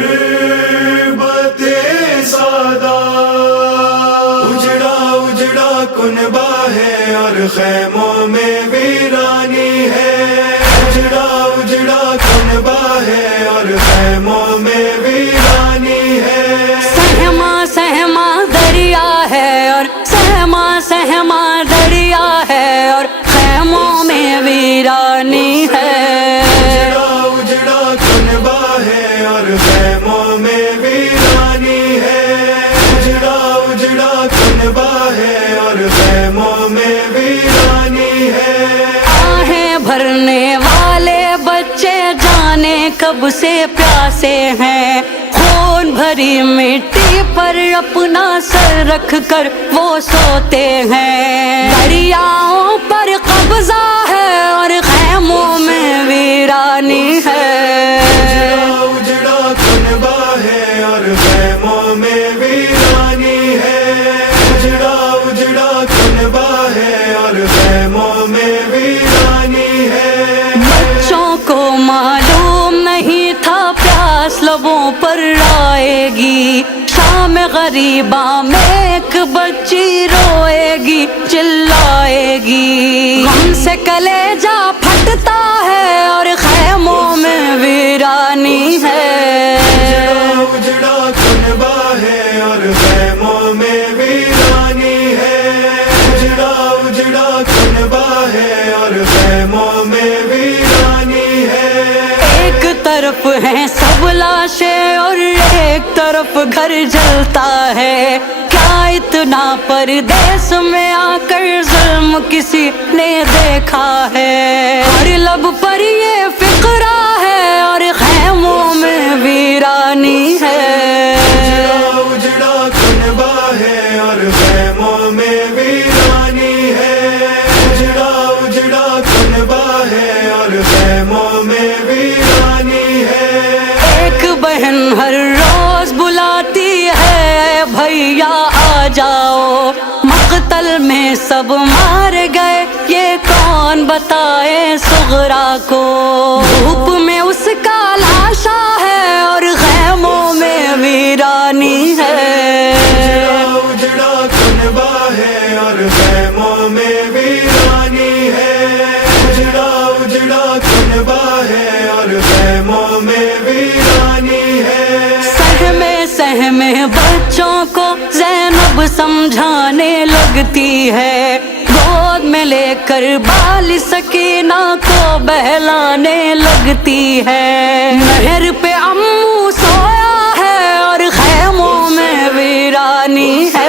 غربت سادہ اجڑا اجڑا کنبہ ہے اور خیموں میں ویرانی ہے، اجڑا اجڑا کنبہ ہے اور خیموں میں ویرانی ہے۔ سہما سہما دریا ہے اور سہما سہما دریا ہے اور خیموں میں ویرانی ہے، اجڑا اجڑا کنبہ ہے اور خیموں میں ویرانی ہے، اجڑا اجڑا کنبہ ہے اور خیموں میں ویرانی ہے۔ آہیں بھرنے والے بچے جانے کب سے پیاسے ہیں، خون بھری مٹی پر اپنا سر رکھ کر وہ سوتے ہیں، دریاؤں پر قبضہ ہے اور خیموں میں ویرانی ہے، اجڑا کنبہ ہے اور خیموں میں ویرانی ہے، اجڑا اجڑا کنبہ ہے اور خیموں میں ویرانی ہے۔ بچوں کو معلوم نہیں تھا پیاس لبوں پر آئے گی، شام غریباں میں ایک بچی روئے گی چلائے گی، غم سے کلیجہ پھٹتا ہے اور خیموں میں ویرانی ہے، اجڑا کنبہ ہے اور خیموں میں ویرانی ہے، اجڑا اجڑا کنبہ ہے اور خیموں میں ویرانی ہے۔ ایک طرف ہیں سب لاشیں اور ایک طرف گھر جلتا ہے، کیا اتنا پردیس میں آ کر ظلم کسی نے دیکھا ہے، ہر لب پر یہ فقرہ ہے اور خیموں میں ویرانی ہے، اجڑا کنبہ ہے اور خیموں میں ویرانی ہے، اجڑا اجڑا کنبہ ہے اور خیموں میں ویرانی ہے۔ ایک بہن ہر روز بلاتی ہے بھیا آ جاؤ، مقتل میں سب مار گئے یہ کون بتائے صغرا کو، دھوپ میں اس کا لاشا ہے اور خیموں میں ویرانی ہے، اجڑا کنبہ ہے اور خیموں میں ویرانی ہے، اجڑا اجڑا کنبہ ہے اور خیموں میں ویرانی ہے۔ سہمے سہمے بچوں کو زینب سمجھانے لگتی ہے، گود میں لے کر بال سکینہ کو بہلانے لگتی ہے، نہر پہ امو سویا ہے اور خیموں میں ویرانی ہے،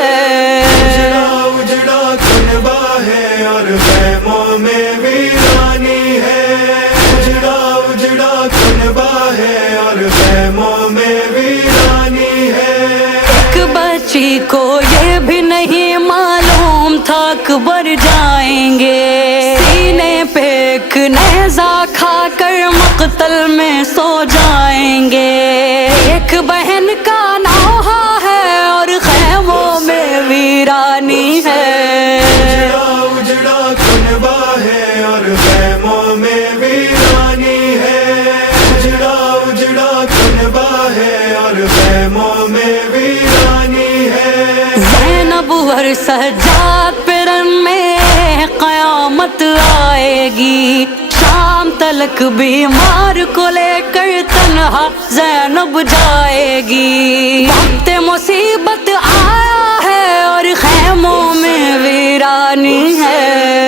اجڑا کنبہ ہے اور خیموں میں ویرانی ہے، اجڑا اجڑا کنبہ ہے اور خیموں میں ویرانی ہے۔ ایک بچی کو یہ بھی نہیں معلوم تھا قبر جائیں گے، سینے پہ ایک نیزہ کھا کر مقتل میں سو جائیں گے، ایک بہن کا نوحہ ہے اور خیموں میں ویرانی ہے، اجڑا کنبہ ہے اور خیموں میں ویرانی ہے، اجڑا اجڑا کنبہ ہے اور خیموں میں ویرانی ہے۔ زینب اور سجاد پہ رن میں قیامت آئے گی، شام تلک بیمار کو لے کر تنہا زینب جائے گی، وقت مصیبت آیا ہے اور خیموں میں ویرانی ہے،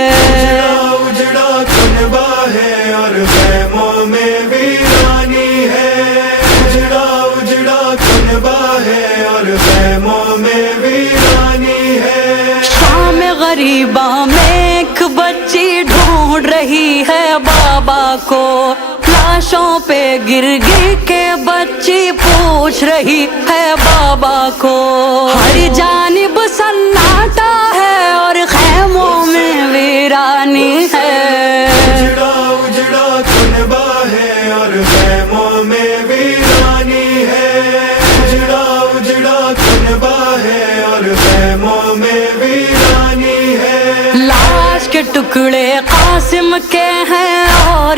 اجڑا کنبہ ہے اور خیموں میں ویرانی ہے، اجڑا اجڑا کنبہ ہے اور خیموں میں ویرانی ہے۔ شام غریباں میں ایک بچی ڈھونڈ رہی ہے بابا کو، لاشوں پہ گر گر کے بچی پوچھ رہی ہے بابا کو، ہر جانب سناٹا ہے اور خیموں میں ویرانی ہے، اجڑا کنبہ ہے اور خیموں میں ویرانی ہے، اجڑا اجڑا کنبہ ہے اور خیموں میں ویرانی ہے۔ لاش کے ٹکڑے قاسم کے ہیں اور